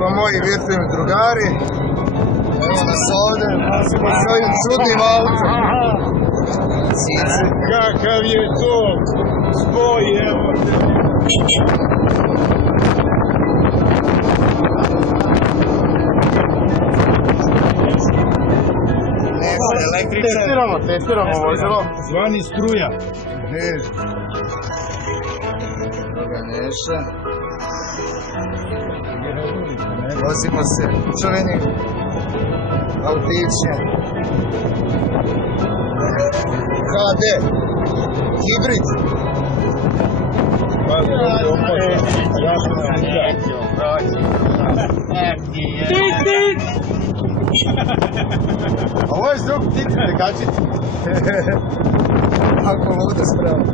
Pa moji virtualni drugari, evo nas ovdje, nosimo s ovim čudnim autom. Kakav je to spoj, evo te. Testiramo vozilo. Zvani struja. Druga Neša. Vozimo se čuvenim autićem. HD. Hibrid. Ovo je zvuk tik nekačici. Ako mogu da spravim.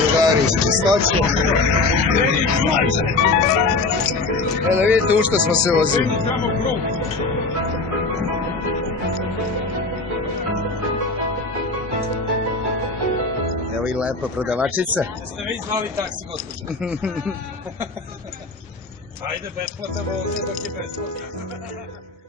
Drugari iz Čistoće. Da vidite u što smo se vozili. Evo i lepa prodavačica. Jeste vi zvali taksi, gospođo? Ajde, besplatno ovdje dok je besplatno.